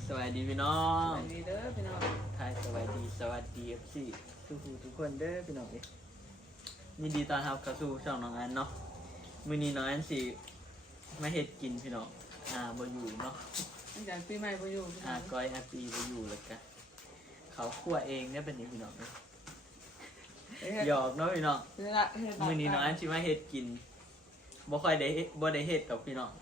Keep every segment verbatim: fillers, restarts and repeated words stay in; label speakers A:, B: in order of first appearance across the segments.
A: สวัสดีพี่น้อ
B: ส
A: ง
B: วัสดีเด้อพี่น้อง
A: ไทยสวัสดีสวัสดีเอฟซีทุกผู้ทุกคนเด้อพี่น้องเอ้ยยินดีต้อนรับเข้าสู่ช่องน้องอันเนาะมื้อนี้น้องอันสิมาเฮ็ดกินพี่น้องอ่าบ่อยู่เนาะ
B: หลังจากปีใหม่บ่อยู่
A: อ่าก้อยแฮปปี้บ่อยู่แล้วกันเขาคั่วเองเนี่ยเป็นนี่พี่น้องเอ้ยหยอกเนาะพี่น้องมื้อนี้น้องอันสิมาเฮ็ดกินบ่ค่อยได้เฮ็ดบ่ได้เฮ็ดกับพี่น้อง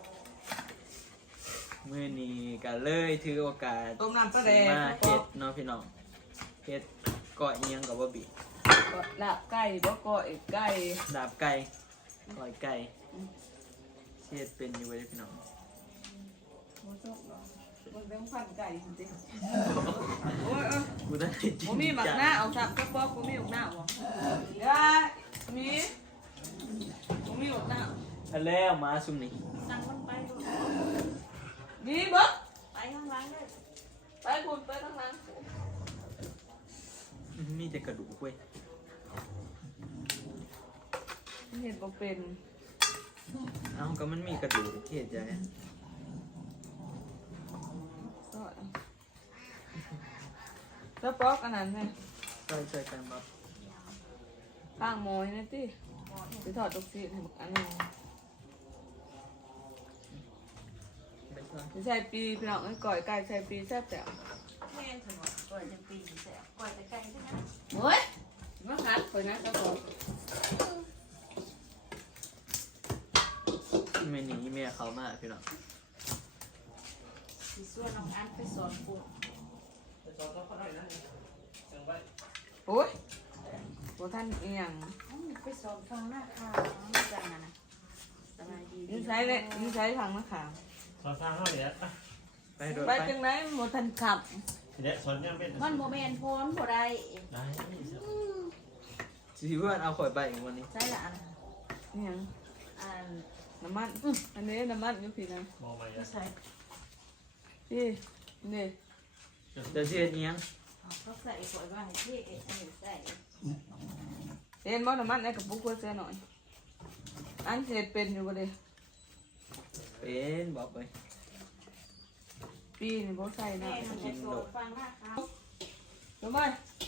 A: มื้อนี้ก็เลยถือโอกาส
B: ต้มน้ำปลาแดง
A: มาเฮ็ดเนาะพี่น้องเฮ็ดเกาะเอียงกับบ่บี
B: ลาบไก่บ่ก้อยไก่
A: ดาบไก่ก้อยไก่เฮ็ดเป็นอยู่เว้ยพี่น้อง
B: บ่ชอบหรอกมันเป็นพันไก่จริงๆโอ้ยเออ
A: กูได้จริง
B: บ่มีหมักหน้าเอาสับกระป๋องบ่มีหมักหน้าบ่ได้มีบ่มีหมักหน้า
A: อันแล้วมาซุมนี่
C: นั่งมันไปดู
B: ดีบ่
C: ไปข้างหล่างเลย
B: ไปคุณไปข้างหลัง
A: มีแต่กระดูกเว้ย
B: เห็นบ่เป็น
A: เอ้าก็มันมีกระดูกเฮ็ดจังไง
B: ก็กระป๋องอันนั้นแม่
A: ช่วยๆกันบ่
B: ข้างหมอยนี่ติสิทอดตกซีให้บักอันนึง
A: ไปช่วย
B: สิใส่ปีพี่น้องเอ้ยก้อยไก่ใส่ปีแซ่บแจ๋ว
C: แม่นถึงว่าก่อนจะปีนแสบก่อนจะไกลใช่ไหม
B: โอ้ยมาคัดข่อยนะกระป๋อง
A: แม่หนีแม่เขามาพี่น้อง
C: สีส่วนน้องอันไปสอนปลูก
B: โอ้ยบ่ท่านอีหยัง
C: ไปสอนฟังหน้าข่าวไม่จังนะนะสบายดี
B: นี่ใช้เลยนี่ใช้ทางมะขาม
D: สอนทางเข้าเดี๋ยวอ่ะ
A: ไปโดด
B: ไป
A: ไป
B: จังไหนบ่ทันขับ
D: เดี๋ยวสอนยังเป็น
C: มันโมเมนต์พ้นบ่ได้
D: ได้
A: สิเพื่อนเอาข่อยไปอีกวันนี้
C: ใช่ละอัน
B: อีหยัง
C: อัน
B: น้ำมันอันนี้น้ำมันอยู่พี่นะ
D: มองไป
C: ไม่
D: อ่ะ
C: ใช่
B: พี่นี่
A: เดี๋ยวสิเฮ็ดเอียง
C: เขาใส่ขวดว่าให้พี่เอ๋ใส่
B: เห็นบ่น้ำมันในกระปุกเพิ่นเสียหน่อยอันเสร็จเป็นอยู่บ่เด้
A: เป็นบอกไป
B: ปีนี่บ่ใส่นะ
C: แม่มันไปสอนฟังหน้าข่าว
B: ทำไม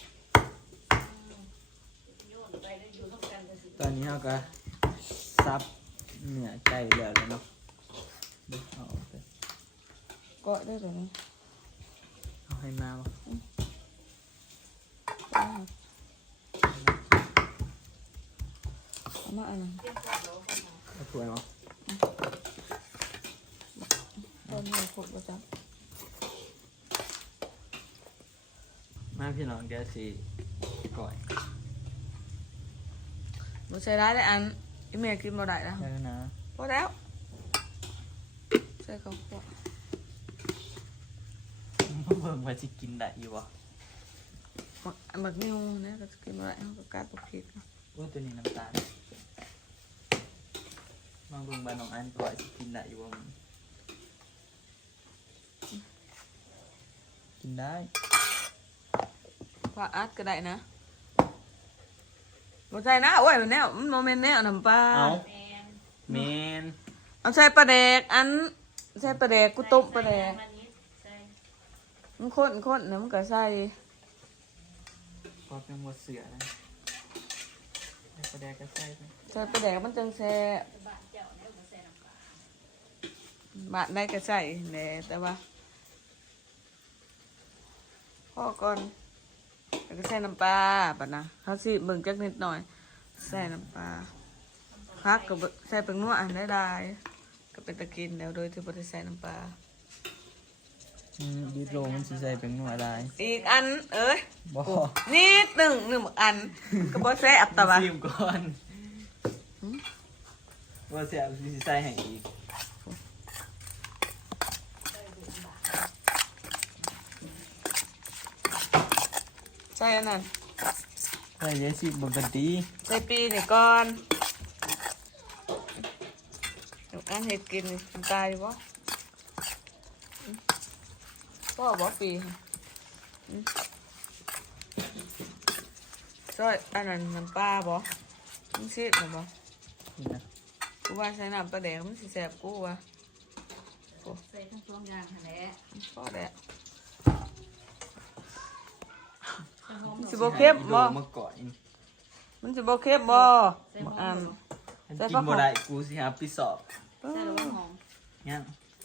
C: โยนไปแล้วอยู่ร่วมกันก็สิ
A: ตอนนี้เราก็ซับเนื้อไก่แล้วแล้วเนาะเดี๋ยวเอาออกไป
B: ก็ได้แต่นี้
A: เอาให้มาบ่
B: เอามาอันนั้น
A: เอาถ้วยบ่
B: ตอนนี้ครบบ่จ๊ะ
A: มาพี่น้องเดี๋ยวสิก่อย
B: บ่ใส่ได้เลยอันอีเมลกินบ่ได้แล้ว
A: แล้วนะ
B: พอแล้วใส่ข้าวคั่ว
A: เบิ่งว่าสิกินได้อยู่บ่
B: อันบักนิ้วเนี่ยก็กินบ่ได้เฮาก็กัดบ่ผิด
A: โอ้ตัวนี้น้ำตาลมาเบิ่งบ้านน้องอันตัวาสิกินได้อยู่บ่มันกินได้
B: ว่าอัดก็ได้นะบ่ใส่นะโอ้ยมันแนวมันบ่แม่นแนวน้ำปลา
A: เอา
C: แมน
A: เมน
B: เอาใส่ปลาแดกอันใส่ปลาแดกกูต้มปลาแดก
C: ใส่
B: มันข้นข้นเนี่ยมันก็ใส่
A: พอเป็นหมดเสือนะใส่ปลาแดกก็ใส่ไป
B: ใส่ปลาแดกมันจังแซ่
C: บ้านเจ้าเนี่ยบ่ใส่น้ำปลา
B: บาดได้ก็ใส่แหน่แต่ว่าพ่อก่อนแล้วก็ใส่น้ำปลาบัดนะเขาสิเบิ่งจักนิดหน่อย ใส่น้ำปลาพักก็บ่ใส่เป็นนัวอันได้ได้ก็เป็นตะกินแล้วโดยที่บ่ได้ใส่น้ำปลา
A: อืมดีโลมันสิใส่เป็นหน่วยได้
B: อีกอันเอ้ย
A: บ่
B: นิดหนึ่งหนึ่งอันก็บ่แซ่บแต่ว่า
A: ซิมก่อนว่าเสียสิใส่ให้อีก
B: ใส่อันนั้น
A: ใส่ยายสิบกดี
B: ใส่ปีนี่ก่อนเดี๋ยวอันเห็ดกินนี่มันตายอยู่บ่อืมพ่อบ่ปีค่ะอืมซอยอันนั้นน้ำปลาบ่มึงซีดหรือบ่
A: นี่นะ
B: กูว่าใส่น้ำปลาแดงมันสิแซ่บกูว่ากูอ้
C: ใส่ทั้งสองอย่างหั่นแหละ
B: พอแล้ว
C: ใส่หอม
B: สิบ่เข้มบ่
A: เมื่อก่อน
B: มันสิบ่เข้มบ่
C: ใส่หอม
B: อัน
A: กินบ่ได้กูสิหาปีสอบ
B: เอ
C: ใส่
B: อ
C: แล้วหอม
A: ยัง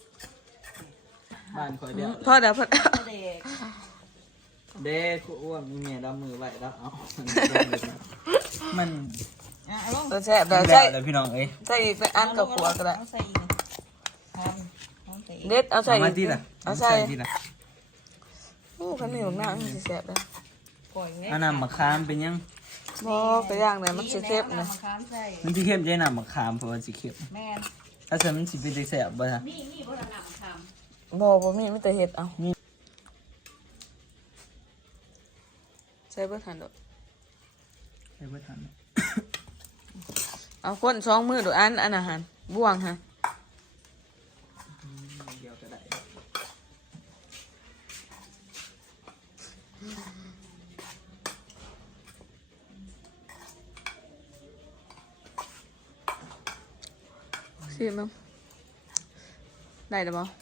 A: บ้านคอยเดียว
B: พอแล้วพอ
C: ใส่เด็ก
A: เด้กูอ้วนมีเมียรับมือไว้แล้วเอามัน
C: อ่ะเอาลง
B: ตัวแซ่บ
A: มั
B: ได้
A: น
B: ใส่
A: แล้วเลยพี่น้องเอ้ย
B: ใส่อีกเป็นอันกับขัวก็ได้
C: เอาใส่อีกหอมหอมใส่อีก
B: เด็ดเอาใส่
A: เอา
B: อี
A: มาก ที่ละ
B: เอาใส่
A: ที่ละ
B: โอ้คันนี้ของหน้ามันสิแซ่บเลย
C: ปล่อยไว้
A: เอาน้ำมะขามเป็นยัง
B: บ่ก็ย่างเลยมันสิเข้ม
C: นี่
B: นะ
C: แหละเอามะขามใส่
A: มันสิเข้มใจน้ำมะขามเพราะว่าสิเข้ม
C: แม่น
A: ถ้าเสร็จมันสิเป็นแซ่บบ่ฮะ
C: นี่นี่บ่ได้น้ำมะขาม
B: บ่บ่มีมีแต่เห็ดเอาใส่เบิดหันดอก
A: ใช่บ่ทัน
B: เอาคนสองมือดูอันอันอาหารบ่วงฮะ
A: เดียวก็ได้
B: ชิมมั้งได้หรือเปล่า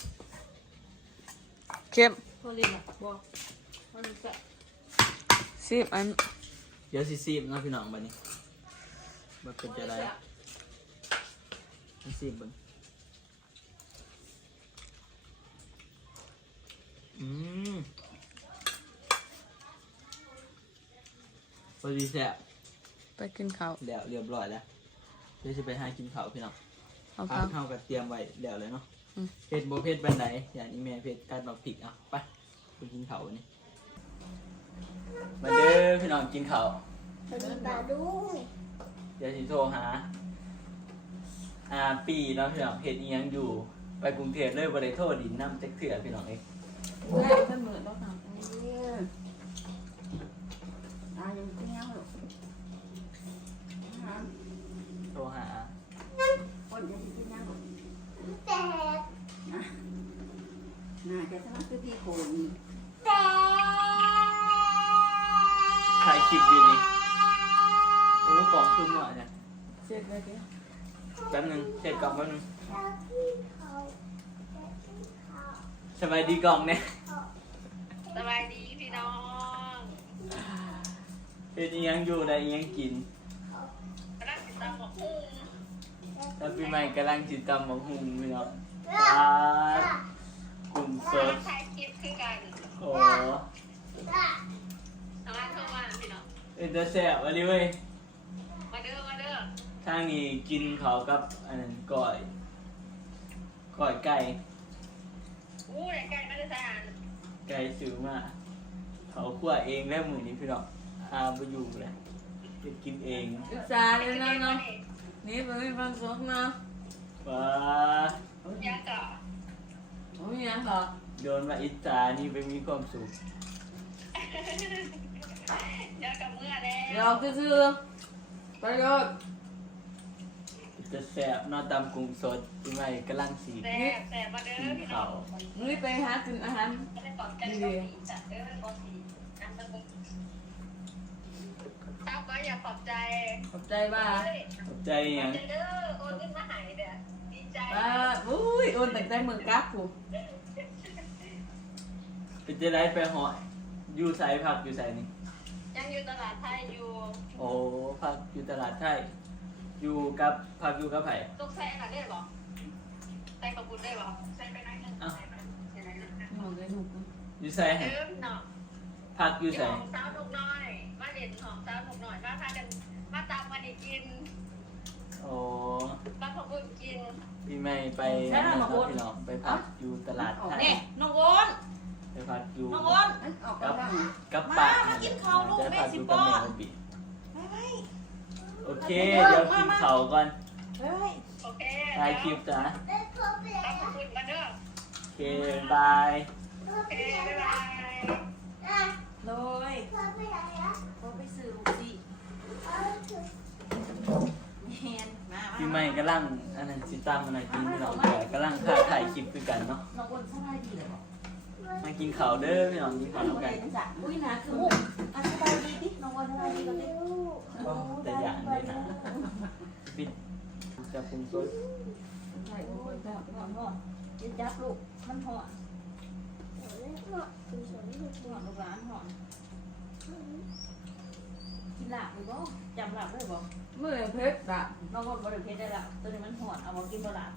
B: เข้ม
C: พอลิ้นอ่ะบ่พอลิ้นจะ
B: ชิมอัน
A: เดี๋ยวสิซีบเนาะพี่น้องบัดนี้บ่เป็นจะได้มันซีบเบิ่งอืมพอดีแซ่บ
B: ไปกินข้าว
A: แล้วเรียบร้อยแล้วเดี๋ยวจะไปหากินข้าวพี่น้อง
B: เอา
A: ข้า
B: ข้าว
A: วข้าวกับเตรียมไว้แล้วเลยเนาะ
B: อืม
A: เผ็ดโบเผ็ดบันไดอย่างนี้แม่เผ็ดการบักผิกอ่ะไปไปกินข้าววันนี้มาเด้อพี่น้องกินข้าว
C: ตาดู
A: เดี๋ยวสิโทรหาอาปีเนาะพี่น้องเฮ็ดอีหยังอยู่ไปกรุงเทพเลยบ่ได้โทรดินน้ำจักเถื่อพี่น้องเอ้ย
C: ได้เสมอแล้วค่ะตายังเตี้ยวหรอก
A: โทรหา
C: คนจะกินยังหรอกแต่น่าจะสมัครคือพี่โคน
A: ถ่ายคลิปอยู่นี่โอ้กล่องคืมหน่อยเนี่ย
B: เสร็จเลยเดี๋ยว
A: แป๊บนึงเสร็จกล่องแป๊บนึงสบายดีกล่องเนี่ย
C: สบายดีพี่น้อง
A: เฮ็ดอีหยังอยู่ได้อีหยังกิน
C: กำลังติดตามบอกอุ้ง
A: แล้วปีใหม่กำลังจิตตำบักหุ่งพี่น้องปาดกลุ่มสด
C: ถ่ายคลิปคือกัน
A: โอ้
C: ทำงานเข้ามาพี่น้อง
A: เอ็นเตอร์แซ่บอันนี้เว้ย
C: มาเด้อมาเด้อ
A: ทางนี้กินเขาวกับอันนั้นก้อยก้อยไก่
C: อู้ยไก่ไม่ได้ใส่อาหาร
A: ไก่ซื้อมาเขาคั่วเองแล้วมือนี้พี่น้องอาไปอยู่เลยจะกินเอง
B: ศึกษาเลยนะเนาะนี่เป็นมีความสุขเนาะ
A: ว้า
C: ยังก่อ
B: ผมมีหยังหรอก
A: โดนมาอิจฉานี่ไปมีความสุข
C: ยังกับเมื่อแล้ว
B: เดี๋ยวซื่อๆไปเลย
A: จะแซ่บเนอตำกุ้งสดปีใหม่กำลังสี
C: แซ่บแซ่บมาเด้อ
A: กิน
C: พี่น้
A: เขา
C: อง
A: ว
B: นี่ไปหากินอาหาร
C: ไม่ได้ตอบใจก็ดีจัดเด้อก็ดีอันตะกุกเต้าก็อยากขอบใจ
B: ขอบใจบ้า
C: เฮ้ย
A: ขอบใจหยัง
C: เด้อโอนเงินมาหายเด้อดีใจ
B: บ้าอุ้ยโอนแต่งใจมือกักกู
A: เป็นจะได้ไปหอยอยู่ไสพักอยู่ไสนี่
C: ยังอยู่ตลาดไทยอยู่
A: โอ้พักอยู่ตลาดไทยอยู่กับพักอยู่กับไผ
C: ลูกใส่อะไรได้หรอใส่กระปุกได้หรอใส่ไปไหนนึงใส่ไปใส่ไหนนึง
B: หนูเลยหนู
A: อยู่ไสให้
C: เดิมเนาะ
A: พักอ
C: อยู่ ยู่
A: ไส
C: ของสาวลูกน้อยมาเด่นของสาวลูกน้อยมาพากันมาตามมาดิกิน
A: โอ้
C: มาพบบุญกิน
A: ปีใหม่ไปนั่นเนาะพี่น้องไปพักอยู่ตลาดไทย
C: นี่น้องโอน
A: ไปพักอยู่
C: น้องโอน
A: กับกับป้า
C: มากินข้าวลูก
A: จะ
C: แม่
A: พักอ
C: สิ
A: ยู่
C: ป้
A: กับ
C: อน
A: แม่โอบิ
C: ไปไป
A: โอเค เดี๋ยวกินข้าวก่อน
C: ไปโอเค
A: ถ่ายคลิปจ้ะ
C: ขอบคุณมาเด้อ
A: โอเคบาย
C: โอเคบ๊ายบายเลยเขาไปซื้อลูกสิเห็นมา
A: ปีใหม่กำลังอันนั้นสิตั้งอันนั้นกินพี่น้องเดี๋ยวกำลังถ่ายถ่ายคลิปด้วยกันเนาะ
C: น้องโอนสบายดีเลยบอก
A: มากินข้าวเด้อพี่น้องกินข้าวด้วยกัน
C: อุ้ยนะคือมุกอ่ะสบายดีดิน้องวันสบายดีกันดิ
A: โอ้แต่อย่างเลยนะปิดจะปรุงสด
C: ใช่โอ้ยแบบแบบว่าจะจับลูกมันหอนหอนลูกหลานหอนกินหลับหรือบ่จำหลับได้บ่
B: เมื่อเพชรด่ะ
C: น้องก็บริเพชรได้ละตัวนี้มันหอนเอามากินบ่หลับ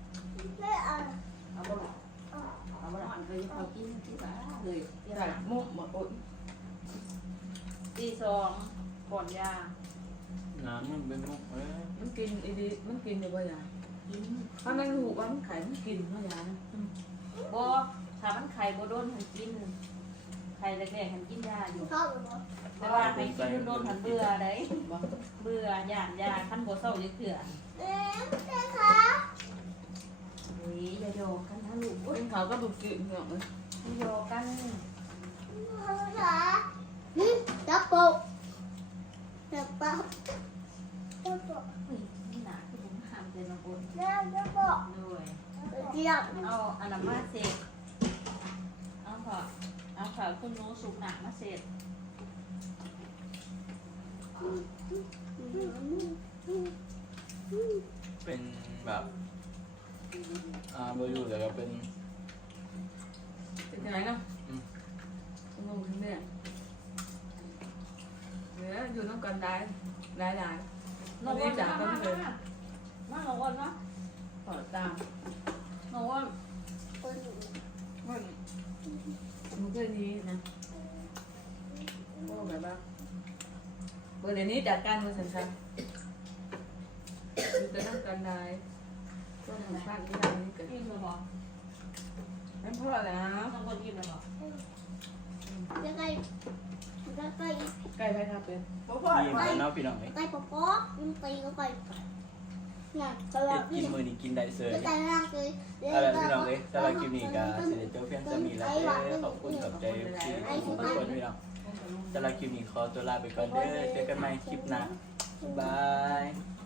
C: เอาบ่หลับเอาบ่หลับเลยเขากินที่บ้านเลย
B: ใส่มุกหมดอด
C: ตีสองก่อนยา
A: น้ำมันเป็นมุกเอ้ย
B: มันกินอีดีมันกินอยู่บ่ยาย
C: กิน
B: ถ้ามันหูว่ามันไข่มันกินบ่ยาย
C: บ่ถ้ามันไข่บ่โดนหันกินไข่แรกๆหันกินยาอยู่แต่ว่าให้กินโดนหันเบื่อได้เบื่อหยาดยาขั้นบ่เศร้าจะเกลือเฮ้ยอย่าโยกกันนะลูก
B: เป็นเขาก็ดูกินเหงาเลย
C: อย่าโยกกัน
E: จับปุ๊บจับปุ๊บจับปุ๊บ
C: เฮ้ยนี่หนาคือผมห้ามใจน้องบน
E: จับปุ๊บ
C: ด้วย
E: เจียบ
C: เอาอันนั้นมาเสร็จเอาค่ะเอาค่ะคุณน้องสุกหนักมาเสร็จ
A: เป็นแบบอ่าบอยู่แต่ก็เป็น
B: เป็นยังไงเนาะงงทั้งเนี่ยเนี่ยอยู่น้ำกันได้ได้ได้
C: น้องวันมามามามาน้องวันมา
B: ขอตาม
C: น้องวัน
E: คน
B: มันมันก็นี้นะโอ้แบบว่าเบอร์เดี๋ยวนี้จัดการมันสั้นๆอยู่แต่น้ำกันได้ก็ทำบ้านที่ไหนนี่เกิด
C: ยิ้มเลยบอก
B: ไม่พอแล้ว
C: น้องวันยิ้มเลยบอก
E: จะไก่จะไก่
B: ไก่ไปครับเป็น
A: ทีมกันเนาะพี่น้องเอ้ย
E: ไก่ป๊อป๊อมันตีก็ไก่น่ะตลอ
A: เฮ็
E: ด
A: ดกินมื้อนี้กินได้เสย
E: ไม่แต่ร่างเลย
A: อะไรพี่น้องเอ้ยสำหรับคลิปนี้ก็สิได้จบเพียงเท่านี้แล้วเด้อขอบคุณกับใจที่ทุกคนพี่น้องสำหรับคลิปนี้ขอตัวลาไปก่อนเด้อเจอกันใหม่คลิปหน้าบ๊ายบาย